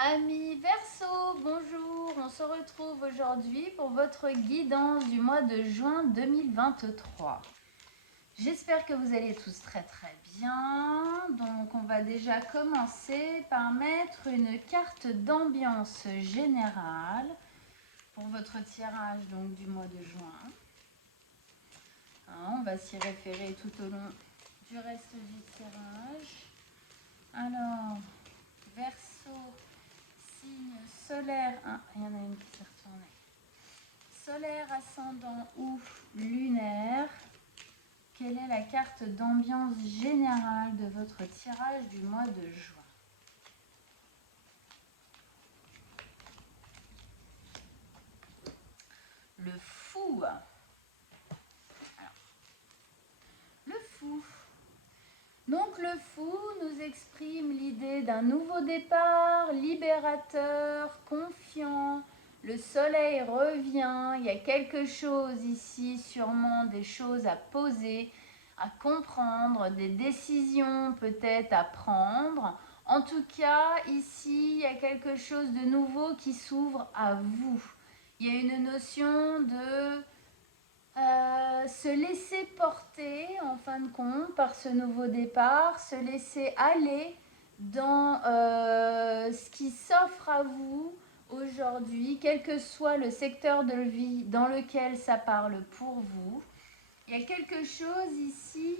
Amis Verseau, bonjour, on se retrouve aujourd'hui pour votre guidance du mois de juin 2023. J'espère que vous allez tous très bien. Donc on va déjà commencer par mettre une carte d'ambiance générale pour votre tirage donc, du mois de juin. On va s'y référer tout au long du reste du tirage. Alors, Verseau, signe solaire, il y en a une qui s'est retournée. Solaire, ascendant ou lunaire, quelle est la carte d'ambiance générale de votre tirage du mois de juin? Le fou. Alors, le fou. Donc le fou nous exprime l'idée d'un nouveau départ, libérateur, confiant. Le soleil revient, il y a quelque chose ici, sûrement des choses à poser, à comprendre, des décisions peut-être à prendre. En tout cas, ici, il y a quelque chose de nouveau qui s'ouvre à vous. Il y a une notion de se laisser porter en fin de compte par ce nouveau départ, se laisser aller dans ce qui s'offre à vous aujourd'hui, quel que soit le secteur de vie dans lequel ça parle pour vous. Il y a quelque chose ici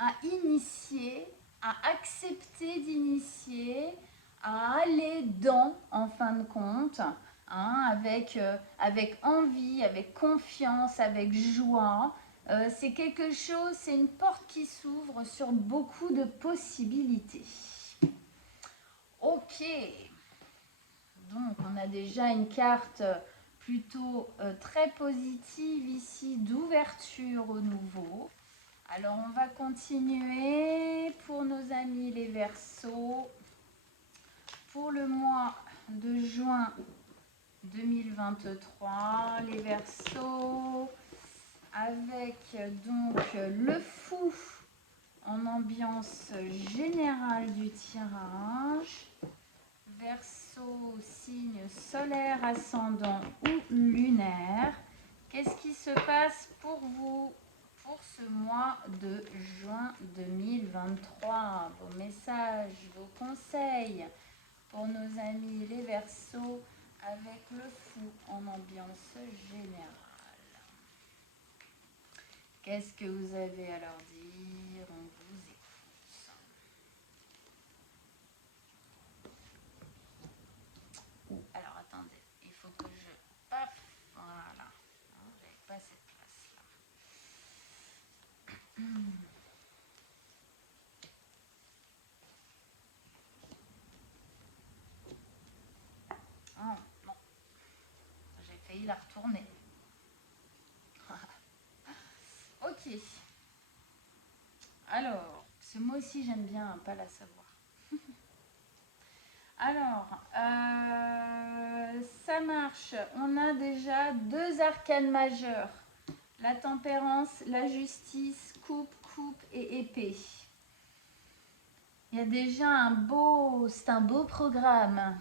à initier, à accepter d'initier, à aller dans en fin de compte. Avec envie, avec confiance, avec joie. C'est quelque chose, c'est une porte qui s'ouvre sur beaucoup de possibilités. Ok, donc on a déjà une carte plutôt très positive ici d'ouverture au nouveau. Alors on va continuer pour nos amis les Verseaux. Pour le mois de juin 2023, les Verseaux, avec donc le fou en ambiance générale du tirage. Verseau, signe solaire, ascendant ou lunaire. Qu'est-ce qui se passe pour vous pour ce mois de juin 2023? Vos messages, vos conseils pour nos amis les Verseaux avec le fou en ambiance générale. Qu'est-ce que vous avez à leur dire? On vous écoute. Alors attendez, il faut que je... Paf, voilà. J'avais pas cette place-là. Oh, non. J'ai failli la retourner. Ok. Alors, ce mot aussi j'aime bien, pas la savoir. Alors, ça marche. On a déjà deux arcanes majeures. La tempérance, la justice, coupe et épée. Il y a déjà c'est un beau programme.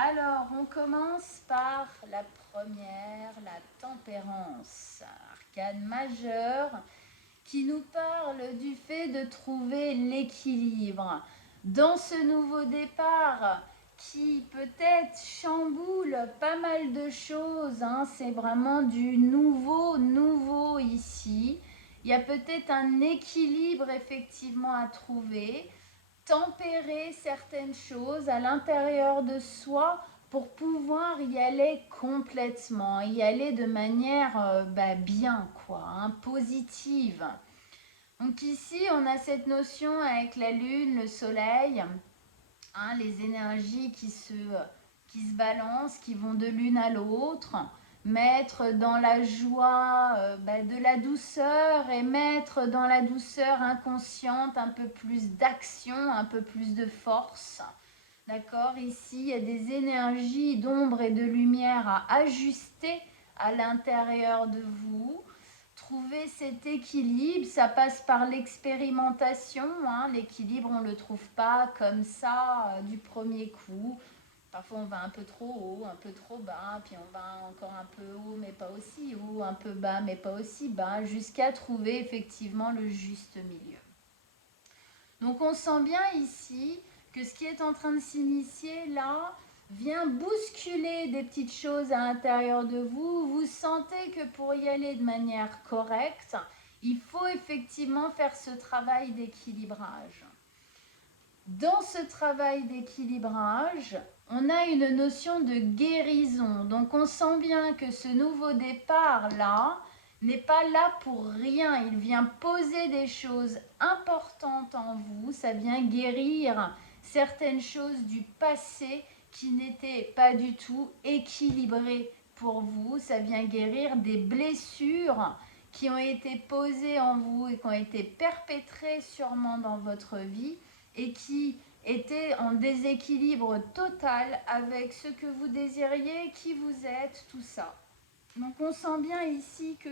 Alors, on commence par la première, la tempérance, arcane majeure, qui nous parle du fait de trouver l'équilibre. Dans ce nouveau départ, qui peut-être chamboule pas mal de choses, c'est vraiment du nouveau ici. Il y a peut-être un équilibre effectivement à trouver, tempérer certaines choses à l'intérieur de soi pour pouvoir y aller complètement, y aller de manière bien, positive. Donc ici, on a cette notion avec la lune, le soleil, les énergies qui se balancent, qui vont de l'une à l'autre, mettre dans la joie de la douceur et mettre dans la douceur inconsciente un peu plus d'action, un peu plus de force. D'accord? Ici, il y a des énergies d'ombre et de lumière à ajuster à l'intérieur de vous. trouver cet équilibre, ça passe par l'expérimentation. Hein. L'équilibre, on ne le trouve pas comme ça du premier coup. Parfois, on va un peu trop haut, un peu trop bas, puis on va encore un peu haut, mais pas aussi haut, un peu bas, mais pas aussi bas, jusqu'à trouver effectivement le juste milieu. Donc, on sent bien ici que ce qui est en train de s'initier là vient bousculer des petites choses à l'intérieur de vous. Vous sentez que pour y aller de manière correcte, il faut effectivement faire ce travail d'équilibrage. Dans ce travail d'équilibrage, on a une notion de guérison. Donc on sent bien que ce nouveau départ-là n'est pas là pour rien. Il vient poser des choses importantes en vous. Ça vient guérir certaines choses du passé qui n'étaient pas du tout équilibrées pour vous. Ça vient guérir des blessures qui ont été posées en vous et qui ont été perpétrées sûrement dans votre vie et qui était en déséquilibre total avec ce que vous désiriez, qui vous êtes, tout ça. Donc on sent bien ici que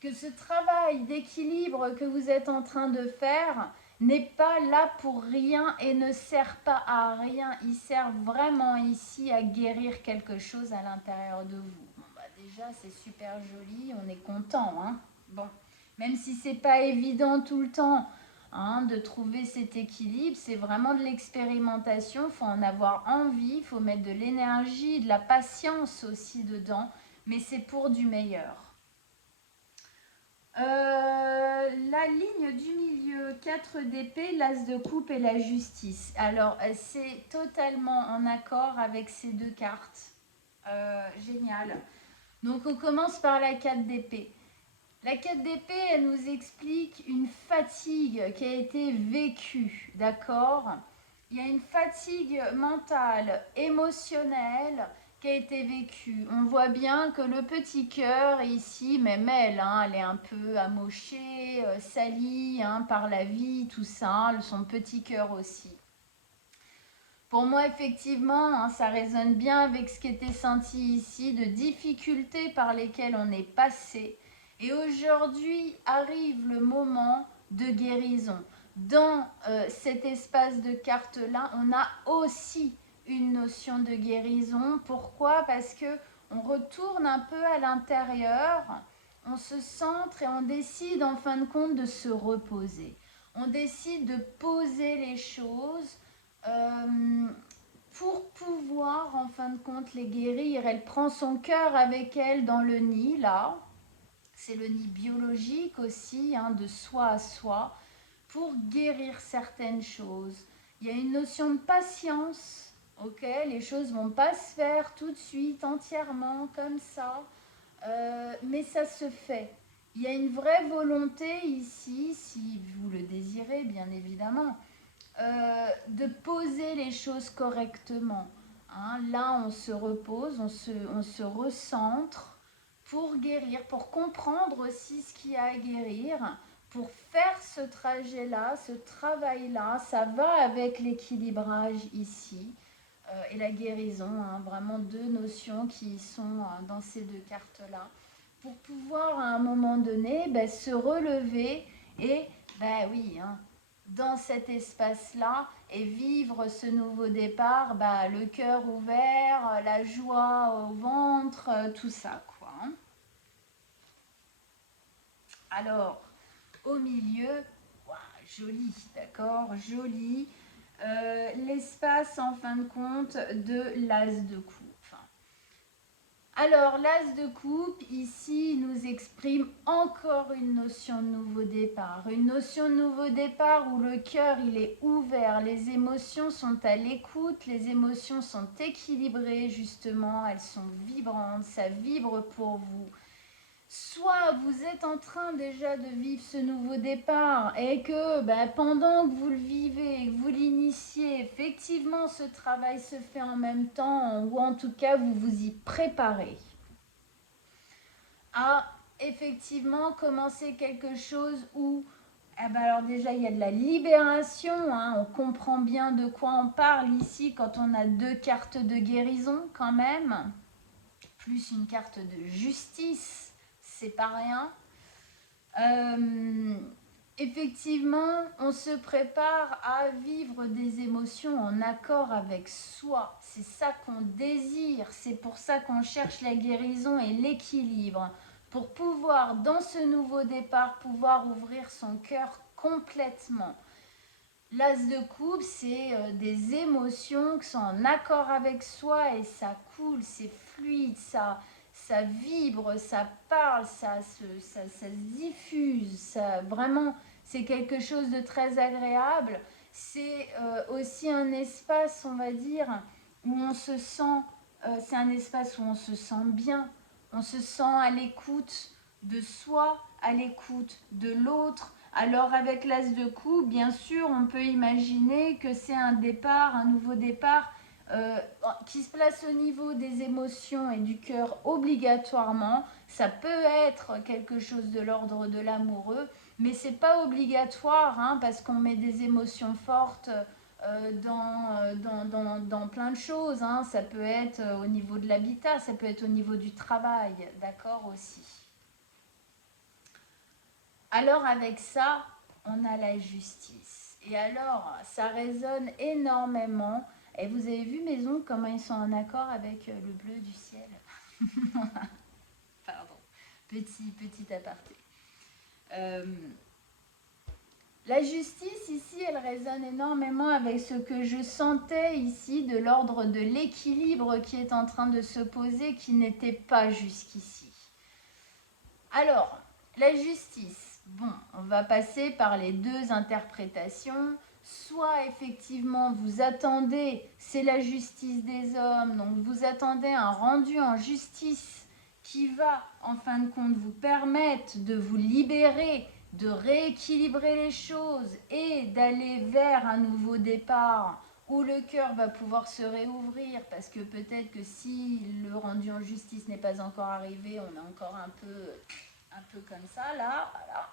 que ce travail d'équilibre que vous êtes en train de faire n'est pas là pour rien et ne sert pas à rien. Il sert vraiment ici à guérir quelque chose à l'intérieur de vous. Bon, bah déjà, c'est super joli, on est content. Hein. Bon, même si c'est pas évident tout le temps, hein, de trouver cet équilibre, c'est vraiment de l'expérimentation, il faut en avoir envie, il faut mettre de l'énergie, de la patience aussi dedans, mais c'est pour du meilleur. La ligne du milieu, 4 d'épée, l'as de coupe et la justice. Alors, c'est totalement en accord avec ces deux cartes. Génial. Donc, on commence par la 4 d'épée. La 4 d'épée, elle nous explique une fatigue qui a été vécue, d'accord? Il y a une fatigue mentale, émotionnelle qui a été vécue. On voit bien que le petit cœur ici, même elle, hein, elle est un peu amochée, salie hein, par la vie, tout ça, son petit cœur aussi. Pour moi, effectivement, hein, ça résonne bien avec ce qui était senti ici, de difficultés par lesquelles on est passé. Et aujourd'hui arrive le moment de guérison. Dans cet espace de cartes-là, on a aussi une notion de guérison. Pourquoi? Parce que on retourne un peu à l'intérieur, on se centre et on décide en fin de compte de se reposer. On décide de poser les choses pour pouvoir en fin de compte les guérir. Elle prend son cœur avec elle dans le nid là. C'est le nid biologique aussi, hein, de soi à soi, pour guérir certaines choses. Il y a une notion de patience, ok? Les choses ne vont pas se faire tout de suite, entièrement, comme ça, mais ça se fait. Il y a une vraie volonté ici, si vous le désirez, bien évidemment, de poser les choses correctement. Hein. Là, on se repose, on se recentre, pour guérir, pour comprendre aussi ce qu'il y a à guérir, pour faire ce trajet-là, ce travail-là, ça va avec l'équilibrage ici et la guérison, hein, vraiment deux notions qui sont dans ces deux cartes-là, pour pouvoir à un moment donné se relever et, oui, hein, dans cet espace-là et vivre ce nouveau départ, le cœur ouvert, la joie au ventre, tout ça, quoi. Hein. Alors, au milieu, wow, joli, d'accord, joli, l'espace en fin de compte de l'as de coupe. Alors, l'as de coupe, ici, nous exprime encore une notion de nouveau départ. Une notion de nouveau départ où le cœur, il est ouvert, les émotions sont à l'écoute, les émotions sont équilibrées, justement, elles sont vibrantes, ça vibre pour vous. Soit vous êtes en train déjà de vivre ce nouveau départ et que pendant que vous le vivez, que vous l'initiez, effectivement ce travail se fait en même temps ou en tout cas vous vous y préparez à effectivement commencer quelque chose où alors déjà il y a de la libération, hein, on comprend bien de quoi on parle ici quand on a deux cartes de guérison quand même. plus une carte de justice, c'est pas rien. Effectivement, on se prépare à vivre des émotions en accord avec soi. C'est ça qu'on désire, c'est pour ça qu'on cherche la guérison et l'équilibre. Pour pouvoir, dans ce nouveau départ, pouvoir ouvrir son cœur complètement. L'as de coupe, c'est des émotions qui sont en accord avec soi et ça coule, c'est fluide, ça vibre, ça parle, ça se diffuse. Ça, vraiment, c'est quelque chose de très agréable. C'est aussi un espace, on va dire, où on se sent, c'est un espace où on se sent bien. On se sent à l'écoute de soi, à l'écoute de l'autre. Alors avec l'as de coupe, bien sûr, on peut imaginer que c'est un départ, un nouveau départ qui se place au niveau des émotions et du cœur obligatoirement. Ça peut être quelque chose de l'ordre de l'amoureux, mais c'est pas obligatoire hein, parce qu'on met des émotions fortes dans plein de choses. Hein. Ça peut être au niveau de l'habitat, ça peut être au niveau du travail, d'accord aussi. Alors avec ça, on a la justice. Et alors, ça résonne énormément. Et vous avez vu mes ongles, comment ils sont en accord avec le bleu du ciel. Pardon, petit aparté. La justice ici, elle résonne énormément avec ce que je sentais ici de l'ordre de l'équilibre qui est en train de se poser, qui n'était pas jusqu'ici. Alors, la justice, bon, on va passer par les deux interprétations. Soit effectivement vous attendez, c'est la justice des hommes, donc vous attendez un rendu en justice qui va en fin de compte vous permettre de vous libérer, de rééquilibrer les choses et d'aller vers un nouveau départ où le cœur va pouvoir se réouvrir parce que peut-être que si le rendu en justice n'est pas encore arrivé, on est encore un peu comme ça là, voilà.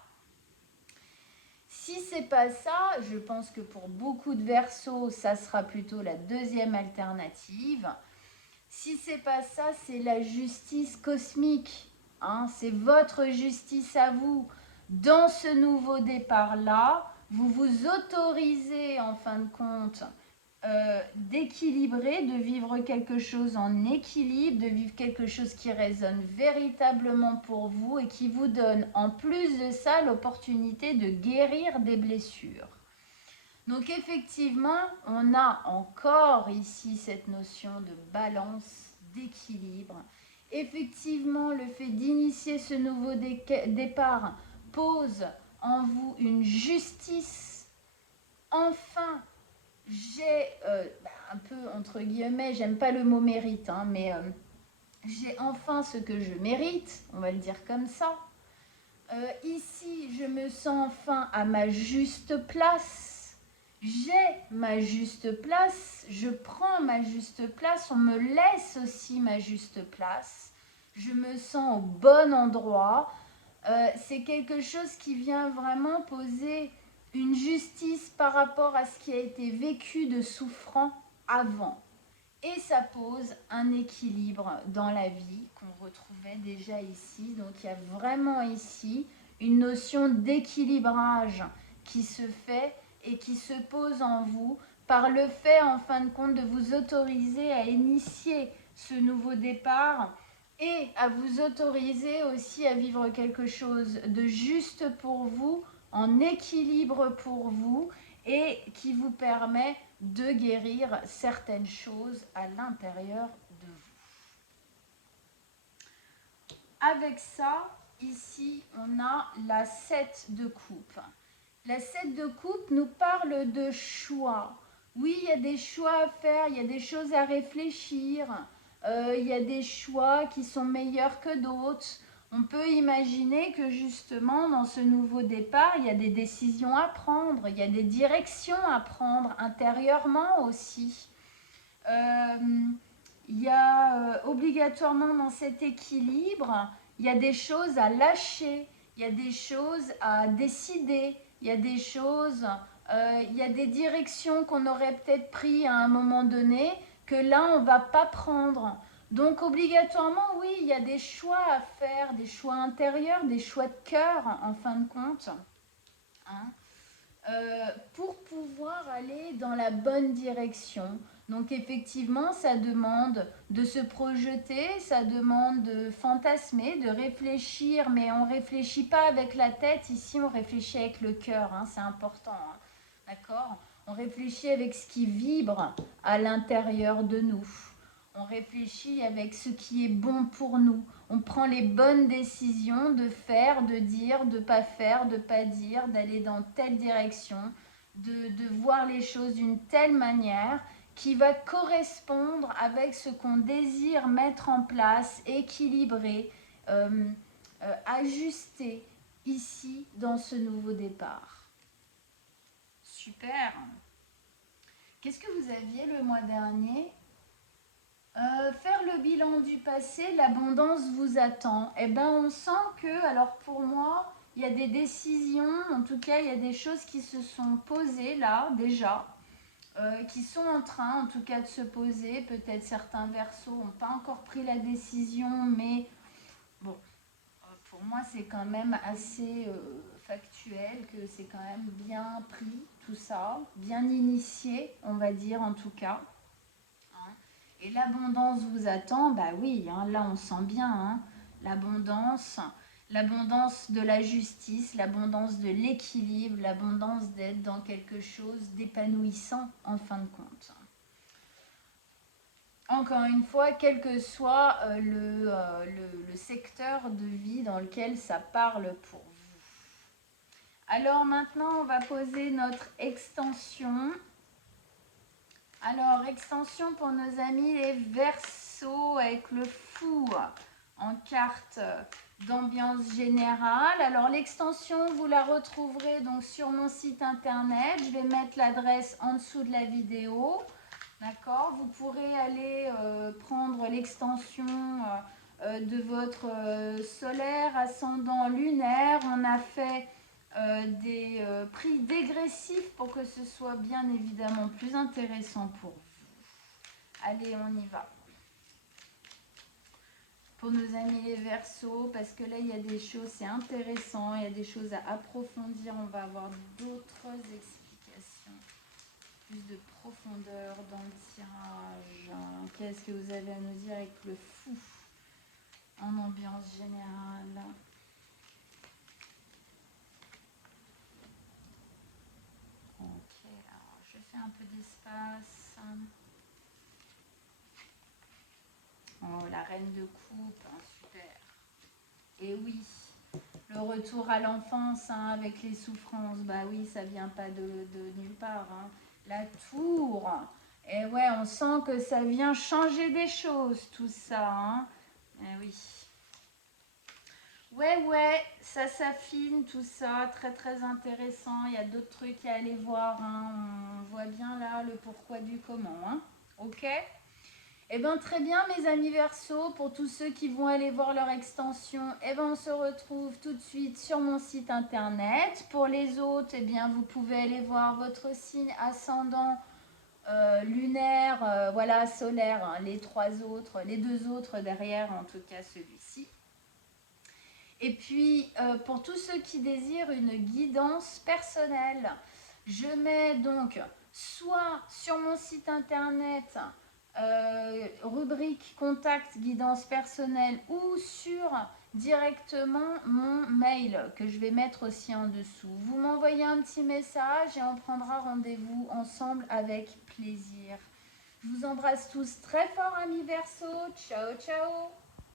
Si c'est pas ça, je pense que pour beaucoup de Verseaux, ça sera plutôt la deuxième alternative. Si c'est pas ça, c'est la justice cosmique. Hein, c'est votre justice à vous. Dans ce nouveau départ-là, vous vous autorisez en fin de compte d'équilibrer, de vivre quelque chose en équilibre, de vivre quelque chose qui résonne véritablement pour vous et qui vous donne en plus de ça l'opportunité de guérir des blessures. Donc effectivement, on a encore ici cette notion de balance, d'équilibre. Effectivement, le fait d'initier ce nouveau départ pose en vous une justice. Enfin, j'ai un peu entre guillemets, j'aime pas le mot mérite, hein, mais j'ai enfin ce que je mérite, on va le dire comme ça. Ici, je me sens enfin à ma juste place. J'ai ma juste place, je prends ma juste place, on me laisse aussi ma juste place. Je me sens au bon endroit. C'est quelque chose qui vient vraiment poser une justice par rapport à ce qui a été vécu de souffrant avant. Et ça pose un équilibre dans la vie qu'on retrouvait déjà ici. Donc il y a vraiment ici une notion d'équilibrage qui se fait et qui se pose en vous par le fait en fin de compte de vous autoriser à initier ce nouveau départ et à vous autoriser aussi à vivre quelque chose de juste pour vous, en équilibre pour vous et qui vous permet de guérir certaines choses à l'intérieur de vous. Avec ça, ici, on a la 7 de coupe. La 7 de coupe nous parle de choix. Oui, il y a des choix à faire, il y a des choses à réfléchir, il y a des choix qui sont meilleurs que d'autres. On peut imaginer que justement, dans ce nouveau départ, il y a des décisions à prendre, il y a des directions à prendre intérieurement aussi. Il y a obligatoirement dans cet équilibre, il y a des choses à lâcher, il y a des choses à décider, il y a des choses, il y a des directions qu'on aurait peut-être prises à un moment donné que là on ne va pas prendre. Donc obligatoirement, oui, il y a des choix à faire, des choix intérieurs, des choix de cœur en fin de compte, hein, pour pouvoir aller dans la bonne direction. Donc effectivement, ça demande de se projeter, ça demande de fantasmer, de réfléchir, mais on ne réfléchit pas avec la tête, ici on réfléchit avec le cœur, hein, c'est important, hein, d'accord? On réfléchit avec ce qui vibre à l'intérieur de nous. On réfléchit avec ce qui est bon pour nous. On prend les bonnes décisions de faire, de dire, de pas faire, de pas dire, d'aller dans telle direction, de voir les choses d'une telle manière qui va correspondre avec ce qu'on désire mettre en place, équilibrer, ajuster ici dans ce nouveau départ. Super. Qu'est-ce que vous aviez le mois dernier? Faire le bilan du passé, l'abondance vous attend. Eh bien, on sent que, alors pour moi, il y a des décisions, en tout cas, il y a des choses qui se sont posées là, déjà, qui sont en train, en tout cas, de se poser. Peut-être certains versos n'ont pas encore pris la décision, mais bon, pour moi, c'est quand même assez factuel, que c'est quand même bien pris, tout ça, bien initié, on va dire, en tout cas. Et l'abondance vous attend, bah oui, hein, là on sent bien, hein, l'abondance, l'abondance de la justice, l'abondance de l'équilibre, l'abondance d'être dans quelque chose d'épanouissant en fin de compte. Encore une fois, quel que soit le secteur de vie dans lequel ça parle pour vous. Alors maintenant, on va poser notre extension. Alors, extension pour nos amis les Verseaux avec le fou en carte d'ambiance générale. Alors, l'extension, vous la retrouverez donc sur mon site internet. Je vais mettre l'adresse en dessous de la vidéo. D'accord? Vous pourrez aller prendre l'extension de votre solaire, ascendant, lunaire. On a fait des prix dégressifs pour que ce soit bien évidemment plus intéressant pour vous. Allez, on y va. Pour nos amis les Verseaux, parce que là, il y a des choses, c'est intéressant, il y a des choses à approfondir. On va avoir d'autres explications, plus de profondeur dans le tirage. Qu'est-ce que vous avez à nous dire avec le fou en ambiance générale? Ok, alors je fais un peu d'espace. Oh, la reine de coupe, hein, super. Et oui, le retour à l'enfance hein, avec les souffrances, bah oui, ça vient pas de nulle part. Hein. La tour, et ouais, on sent que ça vient changer des choses, tout ça. Hein. Eh oui. Ouais, ça s'affine, tout ça, très très intéressant. Il y a d'autres trucs à aller voir. Hein. On voit bien là le pourquoi du comment. Hein. Ok? Eh bien, très bien, mes amis Verseaux, pour tous ceux qui vont aller voir leur extension, eh ben, on se retrouve tout de suite sur mon site internet. Pour les autres, eh bien, vous pouvez aller voir votre signe ascendant lunaire, voilà, solaire, hein, les deux autres derrière, en tout cas celui-ci. Et puis, pour tous ceux qui désirent une guidance personnelle, je mets donc soit sur mon site internet rubrique contact guidance personnelle ou sur directement mon mail que je vais mettre aussi en dessous. Vous m'envoyez un petit message et on prendra rendez-vous ensemble avec plaisir. Je vous embrasse tous très fort, amis Verseaux. Ciao, ciao!